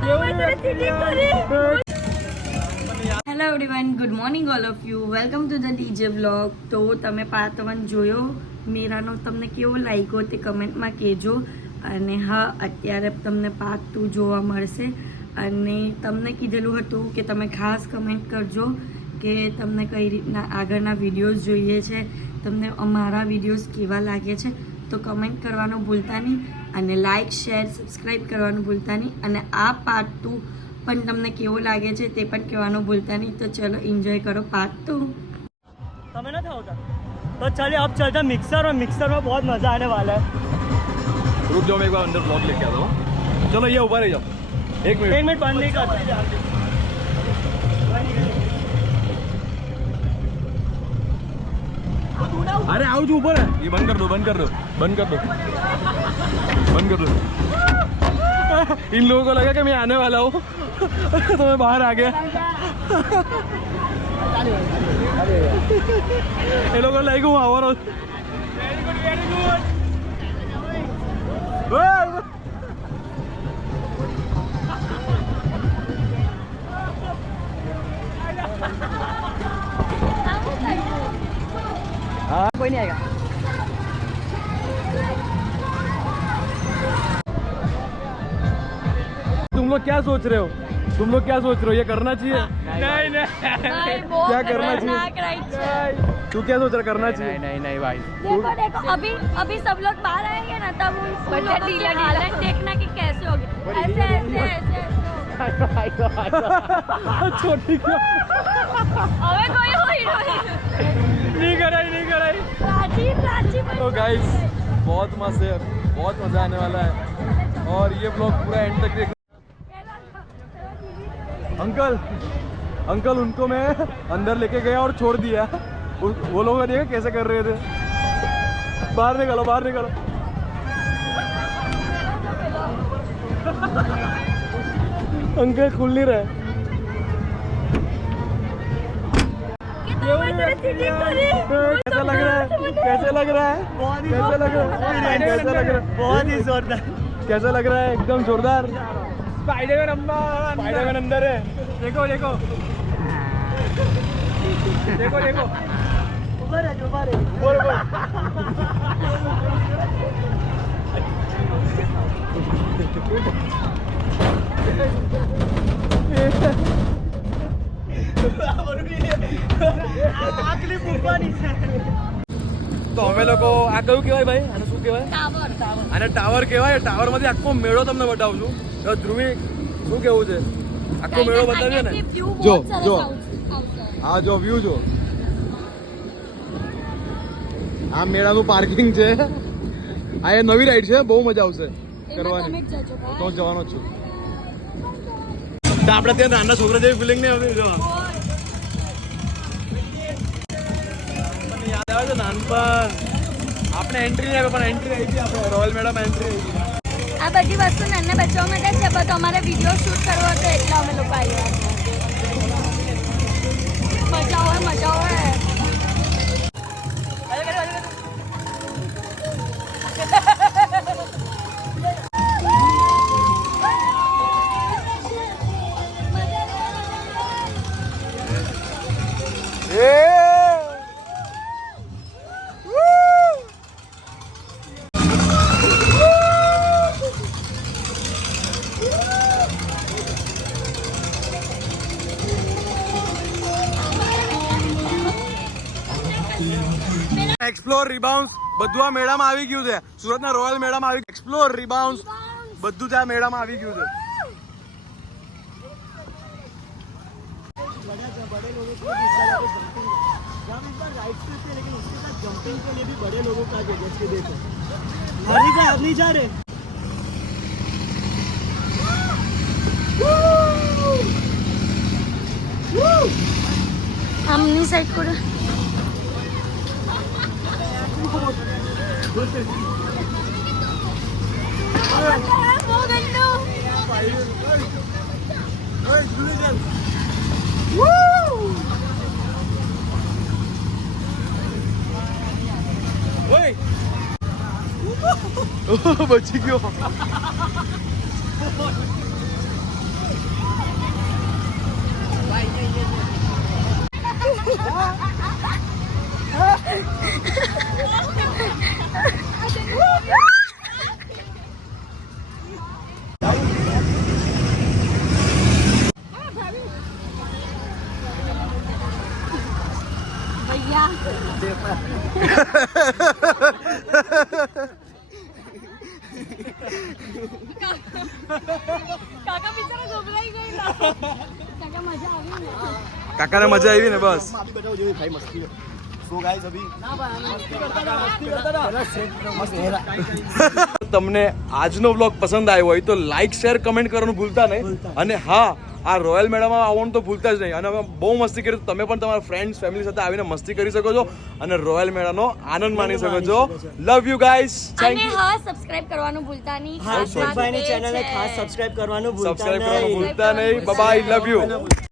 Hello everyone, good morning all of you. Welcome to the DJ vlog. તો તમે part 1 જોયો મેરાનો, તમને કેવો લાગ્યો તે કમેન્ટમાં કહેજો. અને હા, અત્યારે તમને પાર્ટ 2 જોવા મળશે. અને તમને કીધેલું હતું કે તમે ખાસ કમેન્ટ કરજો કે તમને કઈ રીતના આગળના વિડીયોઝ જોઈએ છે, તમને અમારા વિડીયોઝ કેવા લાગે છે. તો કમેન્ટ કરવાનું ભૂલતા નહીં અને લાઇક, શેર, સબસ્ક્રાઈબ કરવાનું ભૂલતા નહીં. અને આ પાર્ટ 2 પણ તમને કેવો લાગે છે તે પણ કહેવાનું ભૂલતા नहीं. तो चलो एंजॉय करो पार्ट 2. समय ना था होता तो चलिए अब चलते हैं मिक्सर. और मिक्सर में बहुत मज़ा आने वाला है. रुक जाओ, मैं एक बार अंदर ब्लॉग लेके आता हूँ. चलो ये ऊपर ही जाओ. एक मिनट बंद नहीं करते. अरे आओ जो ऊपर है. ये बंद कर दो, बंद कर दो, बंद कर दो, बंद कर दो. इन लोगों को लगा कि मैं आने वाला हूँ तो मैं बाहर आ गया. ये लोगों को लाइक हूँ आवर. Very good. हाँ, कोई नहीं आएगा. तुम लोग क्या सोच रहे हो? तुम लोग क्या सोच रहे हो? ये करना चाहिए? नहीं क्या करना चाहिए? तू क्या सोच रहा? करना चाहिए? नहीं भाई. देखो देखो, अभी सब लोग बाहर आएंगे ना, तब उन लोगों की हालत देखना कि कैसे होगी. ऐसे ऐसे ऐसे छोटी क्यों? હવે કોઈ હોય नहीं कराई प्राची तो गाइस, बहुत मस्त है, बहुत मजा आने वाला है. और ये ब्लॉग पूरा एंड तक देखना. अंकल उनको मैं अंदर लेके गया और छोड़ दिया. वो लोग देखा कैसे कर रहे थे. बाहर निकालो, बाहर निकालो. अंकल खुल नहीं रहे. कैसा लग रहा है? कैसे लग रहा है? कैसे लग रहा है? कैसा लग रहा है? बहुत ही जोरदार. कैसा लग रहा है? एकदम जोरदार. स्पाइडरमैन अंदर है. देखो देखो देखो देखो ऊपर है. તો અમે લોકો આ કયું કહેવાય ભાઈ? આને શું કહેવાય? આને ટાવર કહેવાય. ટાવર માંથી આખો મેળો તમને બતાવું છું. તો ધ્રુવી, શું કેવું છે? આખો મેળો બતાવ્યો ને. જો જો હા, જો વ્યૂ જો. આ મેળાનું પાર્કિંગ છે. આ એ નવી રાઈડ છે, બહુ મજા આવશે કરવાની. તો જવાનો છું. આપણે ત્યાં નાના છોકરા જેવી ફિલિંગ નહીં આવતી. જો યાદ આવે છે નાનપણ. આપણે એન્ટ્રી નહીં આવે, પણ એન્ટ્રી આવી હતી. આપણે રોયલ મેળામાં એન્ટ્રી આવી હતી. આ બધી વસ્તુ નાના બચ્ચાઓ માટે છે, પણ તમારે વિડીયો શૂટ કરવો હતો એટલે અમે લોકો આવ્યા છે. મજા આવે. એક્સપ્લોર રીબાઉન્સ બધું આ મેળામાં આવી ગયું છે. સુરતના રોયલ મેળામાં આવી. એક્સપ્લોર રીબાઉન્સ બધું જ આ મેળામાં આવી ગયું છે. बड़े लोगों का जैसे देखो नहीं जा रहे. આમની સાઈડ করে બચી ગયો. કાકા બિચારા ગભરાઈ ગયેલા. કાકા મજા આવી ને? કાકાને મજા આવી ને બસ अभी बताओ जो भाई मस्ती सो गाइस अभी તમને આજનો વ્લોગ પસંદ આવ્યો હોય તો લાઈક શેર કમેન્ટ કરવાનું ભૂલતા નહીં અને હા આ રોયલ મેળામાં આવવાનું તો ભૂલતા જ નહીં અને અમે બહુ મસ્તી કરી તો તમે પણ તમારા ફ્રેન્ડ્સ ફેમિલી સાથે આવીને મસ્તી કરી શકો છો અને રોયલ મેળાનો આનંદ માણી શકો છો લવ યુ ગાઈસ થેન્ક અને યુ હા સબસ્ક્રાઇબ કરવાનું ભૂલતા નહીં. હા, ખાસ વાત ભાઈની એ ચેનલને છે. ખાસ સબસ્ક્રાઇબ કરવાનું ભૂલતા સબસ્ક્રાઇબ કરવાનું નહીં. ભૂલતા નહીં બાય લવ યુ